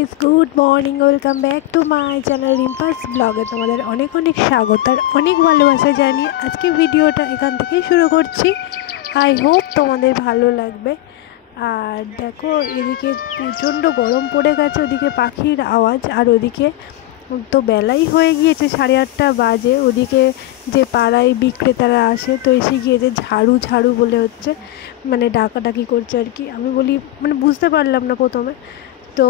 Guys, good morning. Welcome back to my channel Rimpa's ব্লগে তোমাদের অনেক অনেক স্বাগত আর অনেক ভালোবাসা জানিয়ে আজকে ভিডিওটা এখান থেকেই শুরু করছি। আই হোপ তোমাদের ভালো লাগবে। আর দেখো, এদিকে প্রচণ্ড গরম পড়ে গেছে, ওদিকে পাখির আওয়াজ, আর ওদিকে তো বেলাই হয়ে গিয়েছে, 8:30 বাজে। ওদিকে যে পাড়ায় বিক্রেতারা আসে তো এসে গিয়েছে, ঝাড়ু ঝাড়ু বলে হচ্ছে, মানে ডাকাডাকি করছে আর কি। আমি বলি, মানে বুঝতে পারলাম না প্রথমে। তো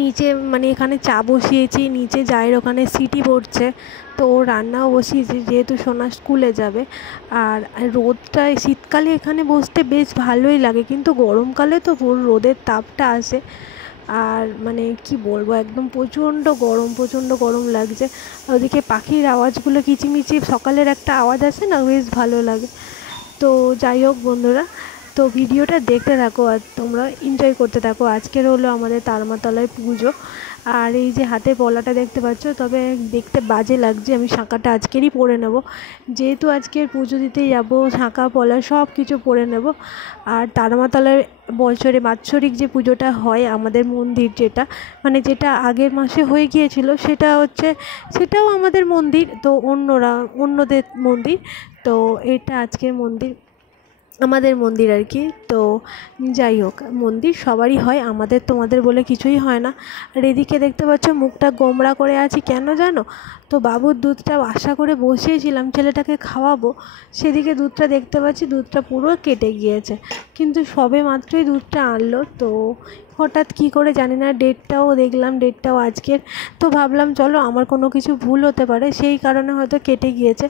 নিচে মানে এখানে চা বসিয়েছি, নিচে যায়ের ওখানে সিটি পড়ছে, তো ও রান্নাও বসিয়েছি যেহেতু সোনা স্কুলে যাবে। আর রোদটায় শীতকালে এখানে বসতে বেশ ভালোই লাগে, কিন্তু গরমকালে তো পুরো রোদের তাপটা আসে। আর মানে কি বলবো, একদম প্রচণ্ড গরম লাগছে। ওদিকে পাখির আওয়াজগুলো কিচিমিচি সকালের একটা আওয়াজ আসে না, বেশ ভালো লাগে। তো যাই হোক বন্ধুরা, তো ভিডিওটা দেখতে থাকো আর তোমরা এনজয় করতে থাকো। আজকের হলো আমাদের তারমাতলায় পুজো। আর এই যে হাতে পলাটা দেখতে পাচ্ছ, তবে দেখতে বাজে লাগছে, আমি শাঁখাটা আজকেরই পরে নেব, যেহেতু আজকের পুজো দিতেই যাবো। শাঁখা পলা সব কিছু পরে নেব। আর তারমাতলায় বছরে বাৎসরিক যে পুজোটা হয় আমাদের মন্দির, যেটা মানে যেটা আগের মাসে হয়ে গিয়েছিল, সেটা হচ্ছে, সেটাও আমাদের মন্দির, তো অন্যদের মন্দির। তো এটা আজকের মন্দির, আমাদের মন্দির আর কি। তো যাই হোক, মন্দির সবারই হয়, আমাদের তোমাদের বলে কিছুই হয় না। আর এদিকে দেখতে পাচ্ছ মুখটা গোমড়া করে আছি, কেন জানো? তো বাবুর দুধটা আশা করে বসিয়েছিলাম ছেলেটাকে খাওয়াবো, সেদিকে দুধটা দেখতে পাচ্ছি দুধটা পুরো কেটে গিয়েছে। কিন্তু সবে মাত্রই দুধটা আনলো, তো হঠাৎ কী করে জানি না, ডেটটাও দেখলাম, ডেটটাও আজকের। তো ভাবলাম চলো, আমার কোনো কিছু ভুল হতে পারে, সেই কারণে হয়তো কেটে গিয়েছে।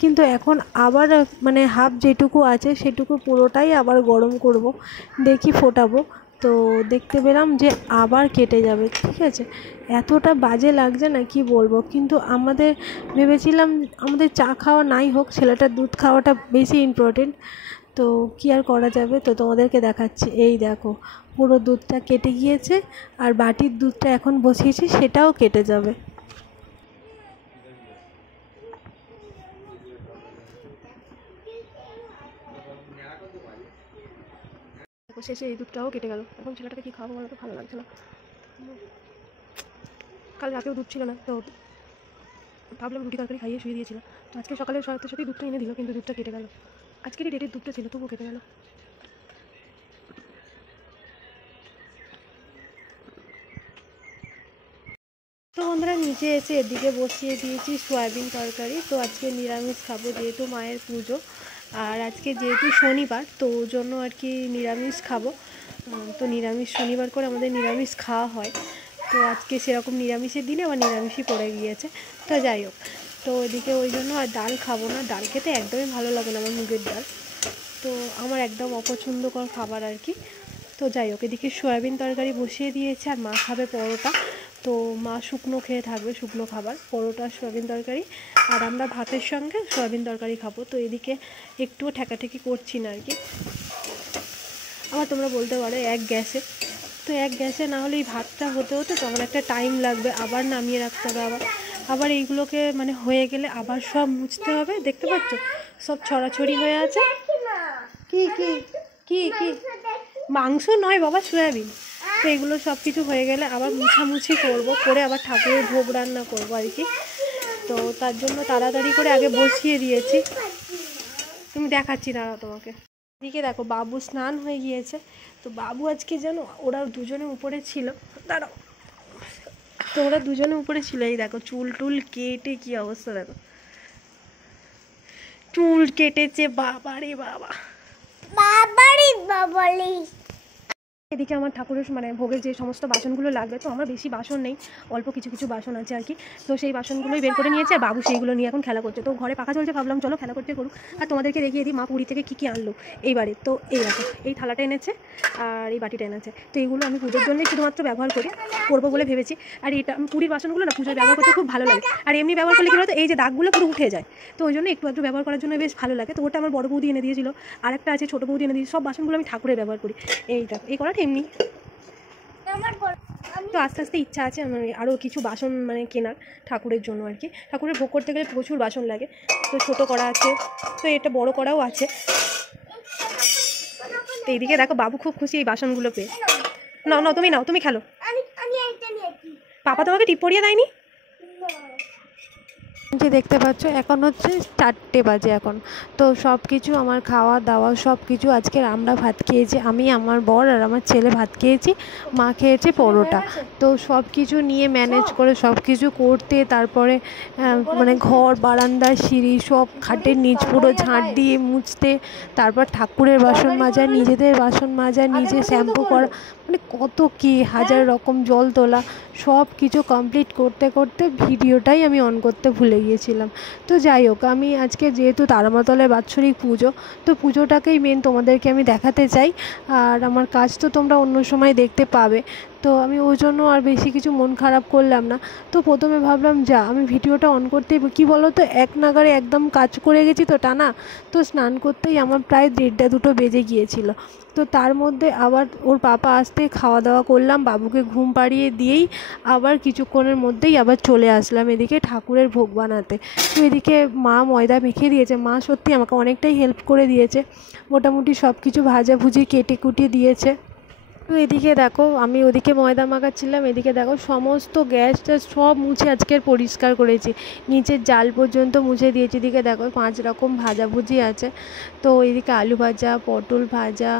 কিন্তু এখন আবার মানে হাফ যেটুকু আছে সেটুকু পুরোটাই আবার গরম করব, দেখি ফোটাবো। তো দেখতে পেলাম যে আবার কেটে যাবে, ঠিক আছে। এতটা বাজে লাগছে না কি বলবো। কিন্তু আমাদের ভেবেছিলাম আমাদের চা খাওয়া নাই হোক, ছেলেটার দুধ খাওয়াটা বেশি ইম্পর্টেন্ট। তো কী আর করা যাবে, তো তোমাদেরকে দেখাচ্ছি। এই দেখো, পুরো দুধটা কেটে গিয়েছে, আর বাটির দুধটা এখন বসিয়েছি, সেটাও কেটে যাবে। শেষে এই দুধটাও কেটে গেল। এখন ছেলেটাকে কী খাওয়াবো বলো তো, ভালো লাগছে না। কাল রাতেও দুধ ছিল না, তো ভাবলাম রুটি তরকারি খাইয়ে শুয়ে দিয়েছিলাম। তো আজকে সকালে সাথে সাথেই দুধটা এনে দিল, কিন্তু দুধটা কেটে গেল। আজকেরই ডেটের দুধটা ছিল, তবুও কেটে গেল। তো বন্ধুরা, নিচে এসে এদিকে বসিয়ে দিয়েছি সয়াবিন তরকারি। তো আজকে নিরামিষ খাবো, যেহেতু মায়ের পুজো, আর আজকে যেহেতু শনিবার, তো ওর জন্য আর কি নিরামিষ খাবো। তো নিরামিষ শনিবার করে আমাদের নিরামিষ খাওয়া হয়, তো আজকে সেরকম নিরামিষের দিনে আবার নিরামিষই পড়ে গিয়েছে। তো যাই হোক, তো ওইদিকে ওই জন্য আর ডাল খাবো না, ডাল খেতে একদমই ভালো লাগে না আমার, মুগের ডাল তো আমার একদম অপছন্দকর খাবার আর কি। তো যাই হোক, এদিকে সয়াবিন তরকারি বসিয়ে দিয়েছে, আর মা খাবে পরোটা। তো মা শুকনো খেয়ে থাকবে, শুকনো খাবার, পরোটা সয়াবিন তরকারি। আর আমরা ভাতের সঙ্গে সয়াবিন তরকারি খাবো। তো এদিকে একটুও ঠেকাঠেকি করছি না আর কি। আবার তোমরা বলতে পারো এক গ্যাসে, তো এক গ্যাসে না হলে এই ভাতটা হতে হতে তো আমার একটা টাইম লাগবে, আবার নামিয়ে রাখতে হবে, আবার এইগুলোকে মানে হয়ে গেলে আবার সব মুছতে হবে। দেখতে পাচ্ছ সব ছড়াছড়ি হয়ে আছে। কি কি কি কি মাংস নয় বাবা, সয়াবিন। তো এগুলো সব কিছু হয়ে গেলে আবার মুছামুছি করব, করে আবার ঠাকুরের ভোগ রান্না করবো আর কি। তো তার জন্য তাড়াতাড়ি করে আগে বসিয়ে দিয়েছি। তুমি দেখাচ্ছি, দাঁড়াও তোমাকে। এদিকে দেখো, বাবু স্নান হয়ে গিয়েছে। তো বাবু আজকে যেন, ওরা দুজনে উপরে ছিল, দাঁড়াও, তো ওরা দুজনে উপরে ছিল। এই দেখো চুল টুল কেটে কি অবস্থা, দেখো চুল কেটেছে, বাবা রে বাবা, বাবারি। এদিকে আমার ঠাকুরের মানে ভোগের যে সমস্ত বাসনগুলো লাগবে, তো আমার বেশি বাসন নেই, অল্প কিছু কিছু বাসন আছে আর কি। তো সেই বাসনগুলোই বের করে নিয়েছে, আর বাবু সেইগুলো নিয়ে এখন খেলা করছে। তো ঘরে পাখা চলছে, ভাবলাম চলো খেলা করতে করুক। আর তোমাদেরকে দেখিয়ে দিই মা পুরী থেকে কী কী আনলো এইবারে। তো এই দেখো, এই থালাটা এনেছে আর এই বাটিটা এনেছে। তো এইগুলো আমি পুজোর জন্যই শুধুমাত্র ব্যবহার করবো বলে ভেবেছি। আর এটা পুরীর বাসনগুলো না পুজোয় ব্যবহার করতে খুব ভালো লাগে। আর এমনি ব্যবহার করলে কী বলতো, এই যে দাগগুলো পুরো উঠে যায়, তো ওই জন্য একটু একটু ব্যবহার করার জন্য বেশ ভালো লাগে। তো ওটা আমার বড় বৌদি এনে দিয়েছিল, আর একটা আছে ছোটো বৌদি এনে দিয়েছে। সব বাসনগুলো আমি ঠাকুরে ব্যবহার করি। এই দেখো, এই করাটা এমনি। তো আস্তে আস্তে ইচ্ছা আছে আমার আরও কিছু বাসন মানে কেনার ঠাকুরের জন্য আর কি। ঠাকুরের ভোগ করতে গেলে প্রচুর বাসন লাগে। তো ছোটো কড়া আছে, তো এটা বড় কড়াও আছে। তো এইদিকে দেখো, বাবু খুব খুশি এই বাসনগুলো পেয়ে। নাও নাও, তুমি খেলো। পাপা তোমাকে টিপ পরিয়ে দেয়নি? যে দেখতে পাচ্ছ এখন হচ্ছে 4টে বাজে এখন। তো সব কিছু আমার খাওয়া দাওয়া সব কিছু আজকের আমরা ভাত খেয়েছি, আমি আমার বর আর আমার ছেলে ভাত খেয়েছি, মা খেয়েছে পরোটা। তো সব কিছু নিয়ে ম্যানেজ করে সব কিছু করতে তারপরে মানে ঘর বারান্দা সিঁড়ি সব খাটের নিচ পুরো ঝাঁট দিয়ে মুছতে, তারপর ঠাকুরের বাসন মাজা, নিজেদের বাসন মাজা, নিজে শ্যাম্পু করা, মানে কত কি হাজার রকম জল তোলা, সব কিছু কমপ্লিট করতে করতে ভিডিওটাই আমি অন করতে ভুলে গিয়েছিলাম। তো যাই হোক, আমি আজকে যেহেতু তারামাতলের বাৎসরিক পুজো, তো পুজোটাকেই মেন তোমাদেরকে আমি দেখাতে চাই। আর আমার কাজ তো তোমরা অন্য সময় দেখতে পাবে, তো আমি ওই জন্য আর বেশি কিছু মন খারাপ করলাম না। তো প্রথমে ভাবলাম যা আমি ভিডিওটা অন করতেই, কী বলো তো, এক নাগারে একদম কাজ করে গেছি তো টানা, তো স্নান করতেই আমার প্রায় 1:30-2 বেজে গিয়েছিল। তো তার মধ্যে আবার ওর পাপা আসতে খাওয়া দাওয়া করলাম, বাবুকে ঘুম পাড়িয়ে দিয়েই আবার কিছুক্ষণের মধ্যেই আবার চলে আসলাম এদিকে ঠাকুরের ভোগ বানাতে। তো এদিকে মা ময়দা মেখে দিয়েছে, মা সত্যি আমাকে অনেকটাই হেল্প করে দিয়েছে, মোটামুটি সব কিছু ভাজাভুজি কেটে কুটে দিয়েছে। তো এদিকে দেখো আমি ওদিকে ময়দা মাখাচ্ছিলাম, এদিকে দেখো সমস্ত গ্যাস ট্যাস সব মুছে আজকের পরিষ্কার করেছি, নিচের জাল পর্যন্ত মুছে দিয়েছি। এদিকে দেখো 5 রকম ভাজাভুজি আছে, তো এদিকে আলু ভাজা, পটল ভাজা,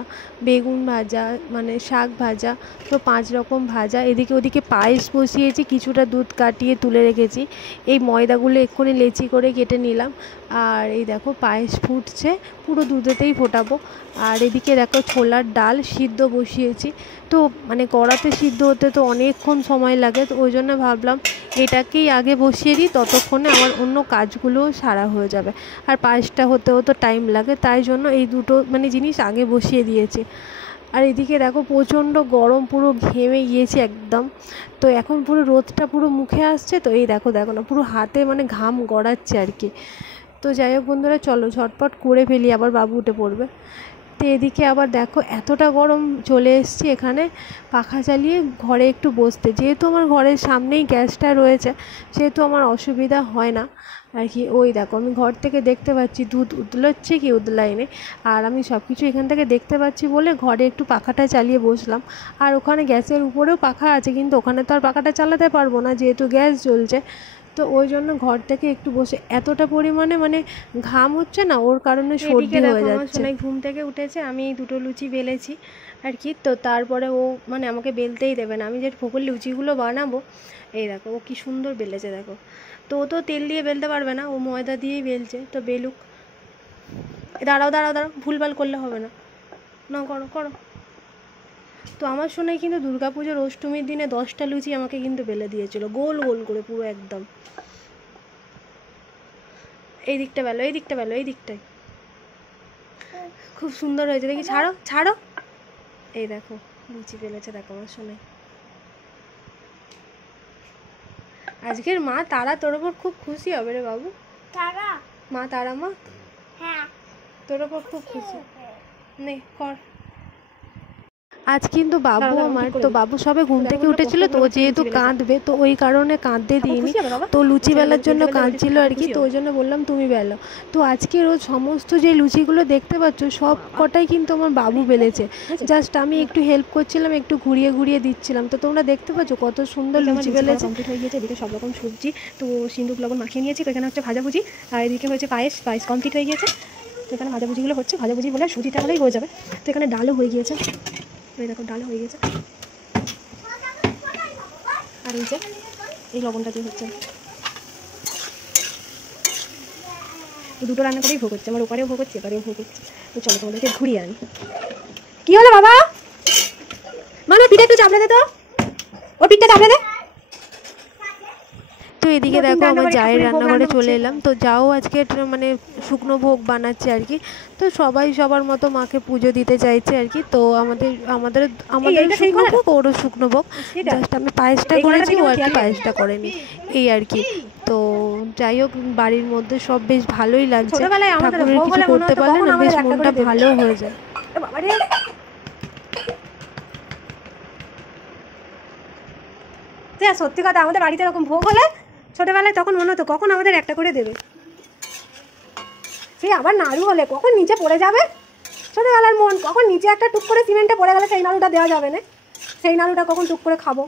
বেগুন ভাজা, মানে শাক ভাজা, তো 5 রকম ভাজা। এদিকে ওদিকে পায়েস বসিয়েছি, কিছুটা দুধ কাটিয়ে তুলে রেখেছি, এই ময়দাগুলো এক্ষুনি লেচি করে কেটে নিলাম। আর এই দেখো পায়েস ফুটছে, পুরো দুধেতেই ফোটাবো। আর এদিকে দেখো ছোলার ডাল সিদ্ধ বসিয়েছি, তো মানে কড়াতে সিদ্ধ হতে তো অনেকক্ষণ সময় লাগে, তো ওই জন্য ভাবলাম এটাকেই আগে বসিয়ে দিই, ততক্ষণে আমার অন্য কাজগুলোও সারা হয়ে যাবে। আর পায়েসটা হতেও তো টাইম লাগে, তাই জন্য এই দুটো মানে জিনিস আগে বসিয়ে দিয়েছি। আর এদিকে দেখো প্রচণ্ড গরম, পুরো ঘেমে গিয়েছি একদম। তো এখন পুরো রোদটা পুরো মুখে আসছে, তো এই দেখো দেখো না পুরো হাতে মানে ঘাম গড়াচ্ছে আর কি। তো যাই হোক বন্ধুরা, চলো ঝটপট করে ফেলি, আবার বাবু উঠে পড়বে। তো এদিকে আবার দেখো এতটা গরম, চলে এসেছি এখানে পাখা চালিয়ে ঘরে একটু বসতে, যেহেতু আমার ঘরের সামনেই গ্যাসটা রয়েছে সেহেতু আমার অসুবিধা হয় না আর কি। ওই দেখো আমি ঘর থেকে দেখতে পাচ্ছি দুধ উতলাচ্ছে কি উতলায়নি, আর আমি সব কিছু এখান থেকে দেখতে পাচ্ছি বলে ঘরে একটু পাখাটা চালিয়ে বসলাম। আর ওখানে গ্যাসের উপরেও পাখা আছে, কিন্তু ওখানে তো আর পাখাটা চালাতে পারবো না যেহেতু গ্যাস জ্বলছে, তো ওই জন্য ঘর থেকে একটু বসে, এতটা পরিমাণে মানে ঘাম হচ্ছে না, ওর কারণে সর্দি হয়ে যাচ্ছে। ঘুম থেকে উঠেছে, আমি 2টো লুচি বেলেছি আর কি, তো তারপরে ও মানে আমাকে বেলতেই দেবে না, আমি যে ভোগের লুচিগুলো বানাবো, এই দেখো ও কী সুন্দর বেলেছে দেখো। তো ও তো তেল দিয়ে বেলতে পারবে না, ও ময়দা দিয়েই বেলছে, তো বেলুক। দাঁড়াও দাঁড়াও দাঁড়াও, ভুলভাল করলে হবে না, না করো করো। তো আমার শোনায় কিন্তু দুর্গাপুজোর অষ্টমীর দিনে 10টা লুচি আমাকে কিন্তু বেলে দিয়েছিল, গোল গোল করে পুরো একদম। এই দিকটা বেলো, এই দিকটা বেলো, এই দিকটায় খুব সুন্দর হয়েছে দেখি, ছাড়ো ছাড়ো। এই দেখো লুচি বেলেছে দেখো আমার শোনায়। আজকের মা তারা তোর ওপর খুব খুশি হবে রে বাবু। তারা মা, তারা মা, হ্যাঁ তোর ওপর খুব খুশি। নে কর। আজ কিন্তু বাবু আমার, তো বাবু সবে ঘুম থেকে উঠেছিল, তো যেহেতু কাঁদবে তো ওই কারণে কাঁদতে দিইনি, তো লুচি বেলার জন্য কাঁদছিল আর কি, তো ওই জন্য বললাম তুমি বেলো। তো আজকে রোজ সমস্ত যে লুচিগুলো দেখতে পাচ্ছ সব কটাই কিন্তু আমার বাবু বেলেছে, জাস্ট আমি একটু হেল্প করছিলাম, একটু ঘুরিয়ে ঘুরিয়ে দিচ্ছিলাম। তো তোমরা দেখতে পাচ্ছ কত সুন্দর লুচি বেলেছে। কমপ্লিট হয়ে গিয়েছে, এদিকে সব রকম সবজি তো সিন্দুক লবণ মাখিয়ে নিয়েছি, তো এখানে হচ্ছে ভাজাভুজি, আর এদিকে হচ্ছে পায়েস, পায়েস কমপ্লিট হয়ে গিয়েছে। তো এখানে ভাজাভুজিগুলো হচ্ছে, ভাজাভুজি বলে সুজিটা হলেই হয়ে যাবে। তো এখানে ডালও হয়ে গিয়েছে, এই দেখো ডাল হয়ে গেছে, আর এই যে এই লবণটা দিয়ে হচ্ছে। দুটো রান্না করেই ভোগ হচ্ছে, আমার ওপারেও ভোগ হচ্ছে এপারেও ভোগ হচ্ছে। তো চলো তোমাদেরকে ঘুরিয়ে আনি। কি হলো বাবা, মানে পিঠে একটু চাপড়ে দে, তো ও পিঠটা চাপড়ে দে। তো এদিকে দেখো আমার জায়ের রান্নাঘরে চলে এলাম, তো যাও আজকে মানে শুকনো ভোগ বানাচ্ছে আর কি, তো সবাই সবার মতো মাকে পুজো দিতে চাইছে আর কি। তো আমাদের শুকনো ভোগ, ওরও শুকনো ভোগ, জাস্ট আমি পায়েসটা করেছি, ও আর কি পায়েসটা করেনি এই আর কি। তো যাই হোক বাড়ির মধ্যে সব বেশ ভালোই লাগছে, ঠাকুরের কিছু করতে পারলে না বেশ মনটা ভালো হয়ে যায়। সত্যি কথা, আমাদের বাড়িতে এরকম ভোগ হলে ছোটবেলায় তখন মনে হতো কখন আমাদের একটা করে দেবে, সেই আবার নাড়ু হলে কখন নিচে পড়ে যাবে, ছোটবেলার মন, কখন নিচে একটা টুক করে সিমেন্টে পড়ে গেলে সেই নাড়ুটা দেওয়া যাবে না, সেই নাড়ুটা কখন টুক করে খাবো।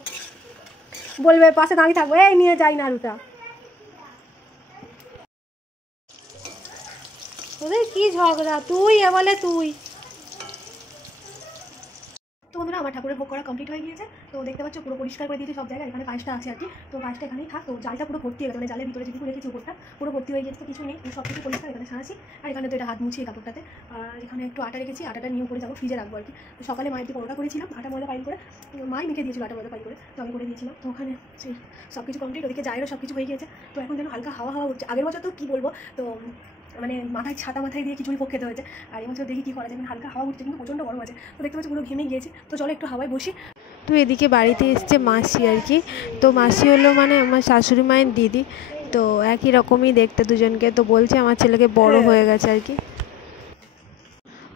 বলবে পাশে দাঁড়িয়ে থাকবো, এই নিয়ে যাই নাড়ুটা। তোদের কি ঝগড়া, তুই বলে তুই। তো বন্ধুরা আমার ঠাকুরের ভোগ করা কমপ্লিট হয়ে গিয়েছে। তো দেখতে পাচ্ছ পুরো পরিষ্কার করে দিয়েছে সব জায়গায়, এখানে পায়েসটা আছে আর কি। তো পায়েসটা এখানেই থাক। তো জালটা পুরো ভর্তি হয়ে গেছে, মানে জালের ভিতরে যেটুকু রেখেছি উপরটা পুরো ভর্তি হয়ে গেছে। তো কিছু নেই, সব কিছু পরিষ্কার এখানে ছাড়াছি। আর এখানে তো এটা হাত মুছিয়ে কাপড়টাতে। আর এখানে একটু আটা রেখেছি, আটাটা নিয়ে করে যাবো, ফ্রিজে রাখবো আর কি। তো সকালে মায়ের দিয়ে পরোটা করেছিলাম, আটা ময়দা পাইল করে, মাই মেখে দিয়েছিল আটা ময়দা পাইল করে, তো আমি করে দিয়েছিলাম। তো ওখানে সেই সব কিছু কমপ্লিট, ওদিকে জায়েরও সব কিছু হয়ে গিয়েছে। তো এখন যেন হালকা হাওয়া হাওয়া হচ্ছে। আগের বছর তো কী বলবো, তো মানে মাথায় ছাতা মাথায় দিয়ে খিচুড়ি ভোগ খেতে হয়েছে। আর এই বছর দেখি কী করা যায়, হালকা হাওয়া উঠছে কিন্তু প্রচণ্ড গরম আছে। তো দেখতে পাচ্ছি পুরো ঘেমে গিয়েছি। তো চলো একটু হাওয়ায় বসি। তো এদিকে বাড়িতে এসছে মাসি আর কি। তো মাসি হলো মানে আমার শাশুড়ি মায়ের দিদি। তো একই রকমই দেখতে দুজনকে। তো বলছে আমার ছেলেকে বড় হয়ে গেছে আর কি।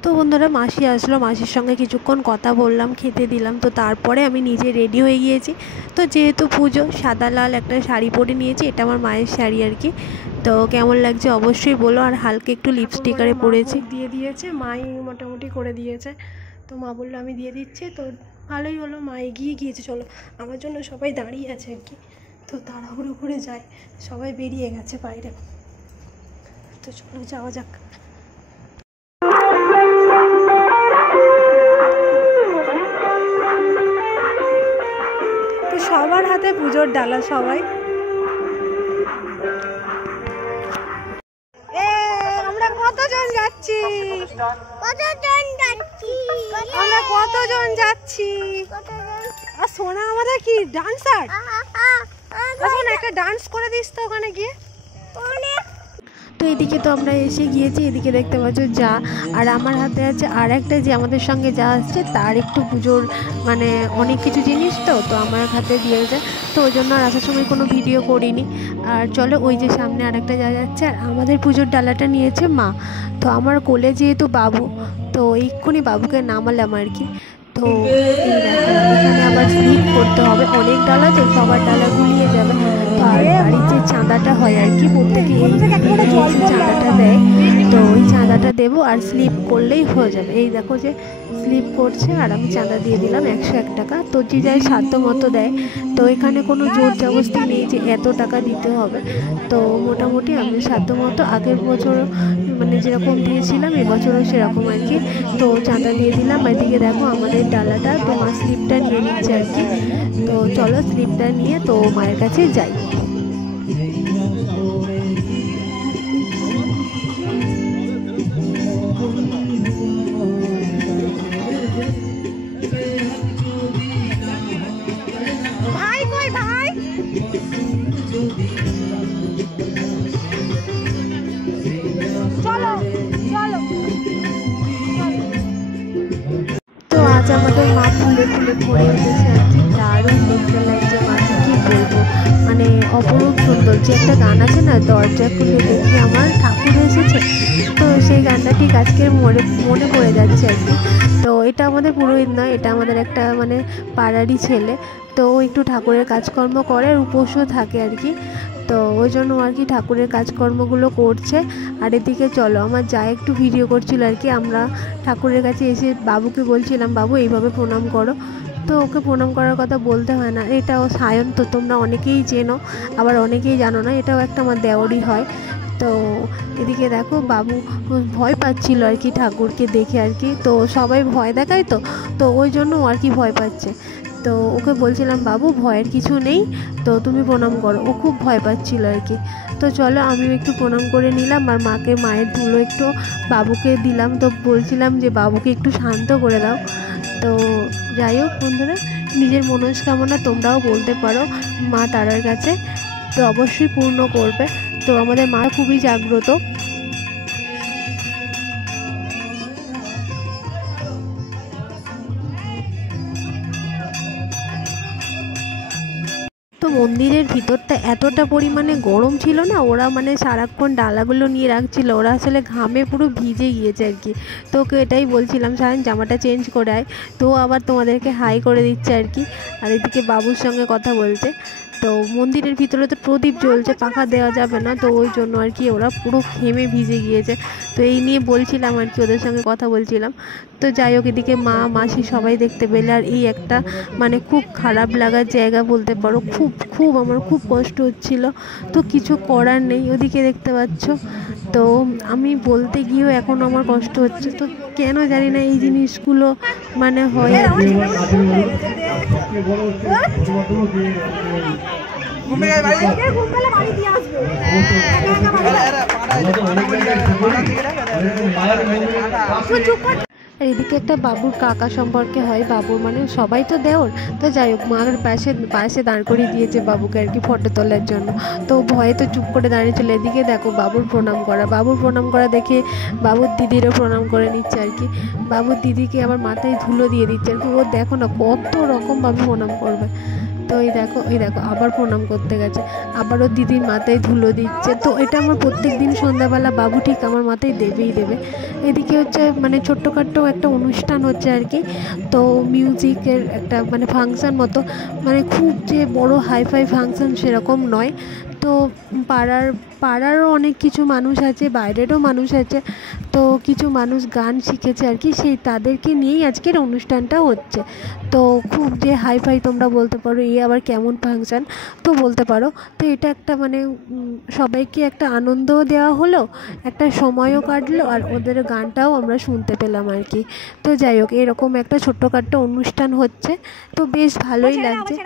তো বন্ধুরা মাসি আসলো, মাসির সঙ্গে কিছুক্ষণ কথা বললাম, খেতে দিলাম। তো তারপরে আমি নিজে রেডি হয়ে গিয়েছি। তো যেহেতু পুজো, সাদা লাল একটা শাড়ি পরে নিয়েছি, এটা আমার মায়ের শাড়ি আর কি। তো কেমন লাগছে অবশ্যই বলো। আর হালকা একটু লিপস্টিকারে পরেছি, দিয়ে দিয়েছে মাই, মোটামুটি করে দিয়েছে। তো মা বললো আমি দিয়ে দিচ্ছি। তো ভালোই হলো, মা এগিয়ে গিয়েছে। চলো আমার জন্য সবাই দাঁড়িয়ে আছে আর কি। তো তাড়াহুড়ো করে যায়, সবাই বেরিয়ে গেছে বাইরে। তো চলো যাওয়া যাক। তো সবার হাতে পুজোর ডালা, সবাই আমরা কতজন যাচ্ছি, আমরা কতজন যাচ্ছি। আর সোনা আমাদের কি ডান্সার, সোনা একটা ডান্স করে দিস তো ওখানে গিয়ে। তো এদিকে তো আমরা এসে গিয়েছি, এদিকে দেখতে পাচ্ছ যা, আর আমার হাতে আছে আর একটা যে আমাদের সঙ্গে যা আসছে তার একটু পুজোর মানে অনেক কিছু জিনিস। তো আমার হাতে দিয়েছে। তো ওই জন্য আর আসার সময় কোনো ভিডিও করিনি। আর চলো ওই যে সামনে আর একটা যা যাচ্ছে। আর আমাদের পুজোর ডালাটা নিয়েছে মা। তো আমার কোলে যেহেতু বাবু, তো এক্ষুনি বাবুকে নামালাম আর কি। তো এখানে আবার স্লিপ করতে হবে, অনেক ডালা তো সবার ডালা গুলিয়ে যাবে। তো আর বাড়ির যে চাঁদাটা হয় আর কি, প্রত্যেকে এই চাঁদাটা দেয়। তো ওই চাঁদাটা দেবো আর স্লিপ করলেই হয়ে যাবে। এই দেখো যে স্লিপ করছে আর আমি চাঁদা দিয়ে দিলাম 101 টাকা। তো যে যাই সাধ্য মতো দেয়। তো এখানে কোনো জোর জবরদস্তি নেই যে এত টাকা দিতে হবে। তো মোটামুটি আমি সাধ্য মতো আগের বছর মানে যেরকম দিয়েছিলাম এবছরও সেরকম আর কি। তো চাঁদা দিয়ে দিলাম। এদিকে দেখো আমাদের ডালাটা, তো মা স্লিপটা নিয়ে নিচ্ছে আর কি। তো চলো স্লিপটা নিয়ে তো মায়ের কাছে যাই। ভাই কই ভাই, চলো চলো। তো আজ আমাদের মা ফুলে ফুলে ভরে উঠেছে আর কি। দারুণ দেখতে লাগছে মাকে, কি বলবো, মানে অপরূপ সুন্দর। যে একটা গান আছে না, দরজা খুলে দেখি আমার ঠাকুর এসেছে, তো সেই গানটা ঠিক আজকে মনে পড়ে যাচ্ছে আর কি। তো এটা আমাদের পুরোহিত নয়, এটা আমাদের একটা মানে পাড়ারই ছেলে। তো ও একটু ঠাকুরের কাজকর্ম করে আর উপোসও থাকে আর কি। তো ওই জন্য আর কি ঠাকুরের কাজকর্মগুলো করছে। আর এদিকে চলো আমার যা একটু ভিডিও করছিল আর কি। আমরা ঠাকুরের কাছে এসে বাবুকে বলছিলাম বাবু এইভাবে প্রণাম করো। তো ওকে প্রণাম করার কথা বলতে হয় না, এটাও সায়ন, তো তোমরা অনেকেই চেনো, আবার অনেকেই জানো না, এটাও একটা আমার দেওরই হয়। তো এদিকে দেখো বাবু ভয় পাচ্ছিল আর কি ঠাকুরকে দেখে আর কি। তো সবাই ভয় দেখায়, তো ওই জন্য আর কি ভয় পাচ্ছে। তো ওকে বলছিলাম বাবু ভয়ের কিছু নেই, তো তুমি প্রণাম করো। ও খুব ভয় পাচ্ছিল আর কি। তো চলো আমিও একটু প্রণাম করে নিলাম আর মায়ের ধুলো একটু বাবুকে দিলাম। তো বলছিলাম যে বাবুকে একটু শান্ত করে দাও। তো যাই হোক বন্ধুরা, নিজের মনস্কামনা তোমরাও বলতে পারো মা তারার কাছে, তো অবশ্যই পূর্ণ করবে। তো আমাদের মা খুবই জাগ্রত। তো মন্দিরের ভিতরটা এতটা পরিমাণে গরম ছিল না, ওরা মানে সারাক্ষণ ডালাগুলো নিয়ে রাখছিল, ওরা আসলে ঘামে পুরো ভিজে গিয়েছে আর কি। তো ওকে এটাই বলছিলাম সায়ন জামাটা চেঞ্জ করে আয়। তো আবার তোমাদেরকে হাই করে দিচ্ছে আর কি। আর এদিকে বাবুর সঙ্গে কথা বলছে। তো মন্দিরের ভিতরে তো প্রদীপ জ্বলছে, পাখা দেওয়া যাবে না, তো ওই জন্য আর কি ওরা পুরো ঘেমে ভিজে গিয়েছে। তো এই নিয়ে বলছিলাম আর কি, ওদের সঙ্গে কথা বলছিলাম। তো যাই হোক, এদিকে মা মাসি সবাই দেখতে পেলে। আর এই একটা মানে খুব খারাপ লাগার জায়গা বলতে পারো, খুব খুব আমার খুব কষ্ট হচ্ছিল। তো কিছু করার নেই, ওদিকে দেখতে পাচ্ছ। তো আমি বলতে গিয়েও এখন আমার কষ্ট হচ্ছে, তো কেন জানি না এই জিনিসগুলো মানে হয় আর কি। আর এদিকে একটা বাবুর কাকা সম্পর্কে হয়, বাবুর মানে সবাই তো দেওর। তো যাই হোক, মার পাশে দাঁড় করিয়ে দিয়েছে বাবুকে আর কি ফটো তোলার জন্য। তো ভয়ে তো চুপ করে দাঁড়িয়ে চলে। এদিকে দেখো বাবুর প্রণাম করা দেখে বাবুর দিদিরও প্রণাম করে নিচ্ছে আর কি। বাবুর দিদিকে আবার মাথায় ধুলো দিয়ে দিচ্ছে আর কি। ও দেখো না কত রকমভাবে প্রণাম করবে। তো এই দেখো আবার প্রণাম করতে গেছে, আবারও দিদির মাথায় ধুলো দিচ্ছে। তো এটা আমার প্রত্যেক দিন সন্ধ্যাবেলা বাবু ঠিক আমার মাথায় দেবেই দেবে। এদিকে হচ্ছে মানে ছোট্টখাট্টো একটা অনুষ্ঠান হচ্ছে আর কি। তো মিউজিকের একটা মানে ফাংশান মতো, মানে খুব যে বড় হাইফাই ফাংশান সেরকম নয়। তো পাড়ারও অনেক কিছু মানুষ আছে, বাইরেরও মানুষ আছে। তো কিছু মানুষ গান শিখেছে আর কি, সেই তাদেরকে নিয়েই আজকের অনুষ্ঠানটা হচ্ছে। তো খুব যে হাইফাই তোমরা বলতে পারো, আবার কেমন ফাংশান তো বলতে পারো। তো এটা একটা মানে সবাইকে একটা আনন্দও দেওয়া হলো, একটা সময়ও কাটলো, আর ওদের গানটাও আমরা শুনতে পেলাম আর কি। তো যাই হোক, এরকম একটা ছোট্টখাট্টো অনুষ্ঠান হচ্ছে, তো বেশ ভালোই লাগছে।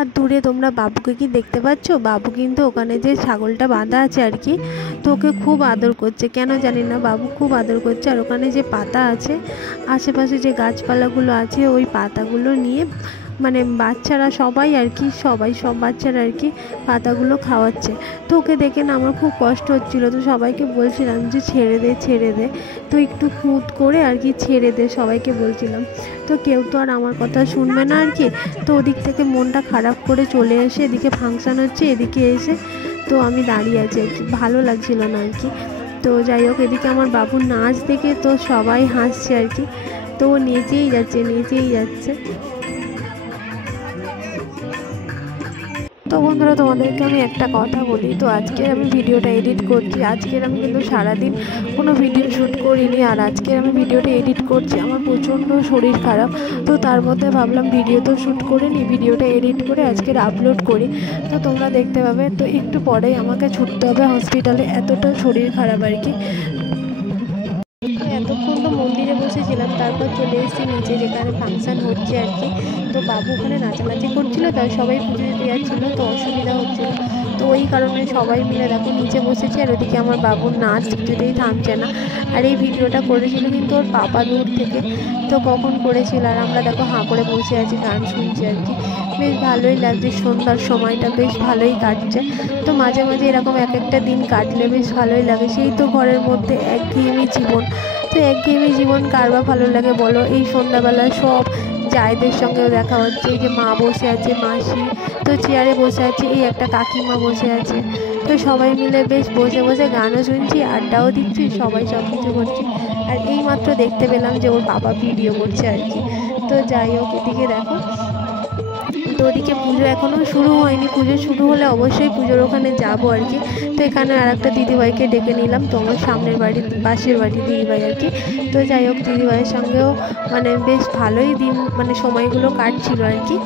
আর দূরে তোমরা বাবুকে কি দেখতে পাচ্ছ? বাবু কিন্তু ওখানে যে ছাগলটা বাঁধা আছে আর কি, তো ওকে খুব আদর করছে, কেন জানি না বাবু খুব আদর করছে। আর ওখানে যে পাতা আছে, আশেপাশে যে গাছপালাগুলো আছে, ওই পাতাগুলো নিয়ে মানে বাচ্চারা সবাই আর কি, সব বাচ্চারা আর কি পাতাগুলো খাওয়াচ্ছে। তো ওকে দেখে না আমার খুব কষ্ট হচ্ছিলো। তো সবাইকে বলছিলাম যে ছেড়ে দে, তো একটু খুঁত করে আর কি ছেড়ে দে, সবাইকে বলছিলাম। তো কেউ তো আর আমার কথা শুনবে না আর কি। তো ওদিক থেকে মনটা খারাপ করে চলে এসে এদিকে ফাংশান হচ্ছে, এদিকে এসে তো আমি দাঁড়িয়ে আছি আর কি, ভালো লাগছিল না আর কি। তো যাই হোক, এদিকে আমার বাবুর নাচ দেখে তো সবাই হাসছে আর কি। তো ও নেচেই যাচ্ছে। তো বন্ধুরা, তোমাদেরকে আমি একটা কথা বলি। তো আজকে আমি ভিডিওটা এডিট করছি, আজকের আমি কিন্তু সারাদিন কোনো ভিডিও শ্যুট করিনি। আর আজকে আমি ভিডিওটা এডিট করছি, আমার প্রচণ্ড শরীর খারাপ। তো তার মধ্যে ভাবলাম ভিডিও তো শ্যুট করে নিই, ভিডিওটা এডিট করে আজকের আপলোড করি, তো তোমরা দেখতে পাবে। তো একটু পরেই আমাকে ছুটতে হবে হসপিটালে, এতটা শরীর খারাপ আর কি। এতক্ষণ তো মন্দিরে বসেছিলাম, তারপর চলে এসেছি নিচে যেখানে ফাংশান হচ্ছে আর কি। তো বাবু ওখানে নাচানাচি করছিলো, তাই সবাই পুজো দিতে যাচ্ছিলো, তো অসুবিধা হচ্ছিলো। তো ওই কারণে সবাই মিলে দেখো নিচে বসেছি। আর ওদিকে আমার বাবুর নাচ কিছুতেই থামছে না। আর এই ভিডিওটা করেছিল কিন্তু ওর পাপা দূর থেকে, তো কখন করেছিল। আর আমরা দেখো হাঁ করে বসে আছি, গান শুনছি আর কি। বেশ ভালোই লাগছে, সন্ধ্যার সময়টা বেশ ভালোই কাটছে। তো মাঝে মাঝে এরকম এক একটা দিন কাটলে বেশ ভালোই লাগে। সেই তো ঘরের মধ্যে একঘেয়েমি জীবন, তো একঘেয়েমি জীবন কার বা ভালো লাগে বলো। এই সন্ধ্যাবেলা সব জায়দের সঙ্গেও দেখা হচ্ছে, এই যে মা বসে আছে, মাসি তো চেয়ারে বসে আছে, এই একটা কাকিমা বসে আছে। তো সবাই মিলে বেশ বসে বসে গানও শুনছি, আড্ডাও দিচ্ছি, সবাই সব কিছু করছি। আর এই মাত্র দেখতে পেলাম যে ওর বাবা ভিডিও করছে আর কি। তো যাই হোক, এদিকে দেখো, তো ওদিকে পুজো এখনও শুরু হয়নি, পুজো শুরু হলে অবশ্যই পুজোর ওখানে যাবো আর কি। তো এখানে আর একটা দিদিভাইকে ডেকে নিলাম, তো আমার সামনের বাড়ি পাশের বাড়ি দিদিভাই আর কি। তো যাই হোক, দিদিভাইয়ের সঙ্গেও মানে বেশ ভালোই দিন মানে সময়গুলো কাটছিল আর কি।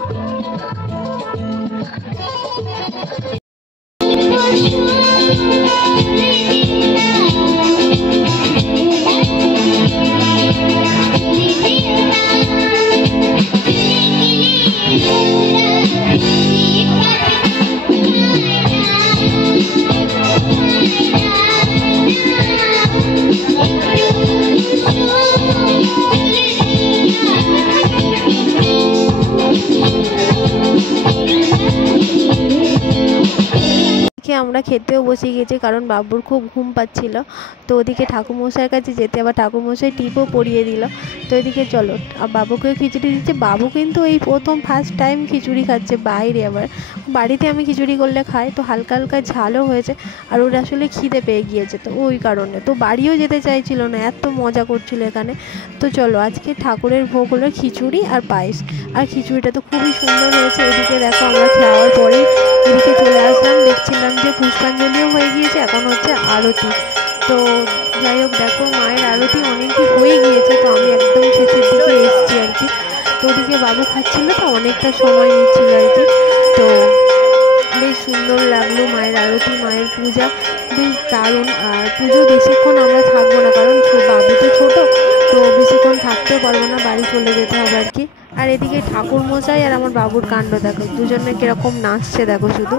দেখে আমরা খেতেও বসে গিয়েছি, কারণ বাবুর খুব ঘুম পাচ্ছিল। তো ওদিকে ঠাকুরমশাইয়ের কাছে যেতে আবার ঠাকুরমশাই টিপও পরিয়ে দিল। তো এদিকে চলো বাবুকে খিচুড়ি দিচ্ছে। বাবু কিন্তু এই প্রথম ফার্স্ট টাইম খিচুড়ি খাচ্ছে বাইরে। আবার বাড়িতে আমি খিচুড়ি করলে খাই, তো হালকা হালকা ঝালও হয়েছে, আর ওর আসলে খিদে পেয়ে গিয়েছে, তো ওই কারণে তো বাড়িও যেতে চাইছিল না, এত মজা করছিল এখানে। তো চলো আজকে ঠাকুরের ভোগ হলো খিচুড়ি আর পায়েস, আর খিচুড়িটা তো খুবই সুন্দর হয়েছে। এদিকে দেখো আমরা খাওয়ার পরেই এদিকে চলে আসলাম, দেখছিলাম যে পুষ্পাঞ্জলিও হয়ে গিয়েছে, এখন হচ্ছে আরতি। তো যাই হোক দেখো মায়ের আরতি অনেকই হয়ে গিয়েছে, তো আমি একদম শেষের দিকে এসেছি আর কি। তো ওদিকে বাবু খাচ্ছিল, তো অনেকটা সময় নিচ্ছিল আর কি। তো বেশ সুন্দর লাগলো মায়ের আরতি, মায়ের পূজা বেশ দারুণ। আর পুজো বেশিক্ষণ আমরা থাকবো না, কারণ বাবু তো ছোটো, তো বেশিক্ষণ থাকতেও পারবো না, বাড়ি চলে যেতে হবে আর কি। আর এদিকে ঠাকুর মশাই আর আমার বাবুর কাণ্ড দেখো, দুজনে কিরকম নাচছে দেখো শুধু।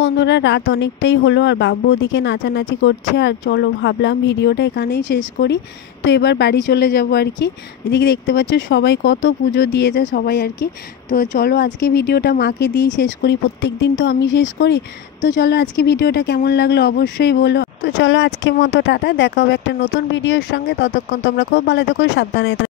বন্ধুরা রাত অনেকটাই হলো, আর বাবু ওদিকে নাচানাচি করছে, আর চলো ভাবলাম ভিডিওটা এখানেই শেষ করি। তো এবার বাড়ি চলে যাব আর কি। এদিকে দেখতে পাচ্ছ সবাই কত পুজো দিয়েছে সবাই আর কি। তো চলো আজকে ভিডিওটা মাকে দিয়েই শেষ করি, প্রত্যেক দিন তো আমি শেষ করি। তো চলো আজকে ভিডিওটা কেমন লাগলো অবশ্যই বলো। তো চলো আজকের মতো টাটা, দেখা হবে একটা নতুন ভিডিওর সঙ্গে। ততক্ষণ তোমরা খুব ভালো থেকো, সাবধানে থেকো।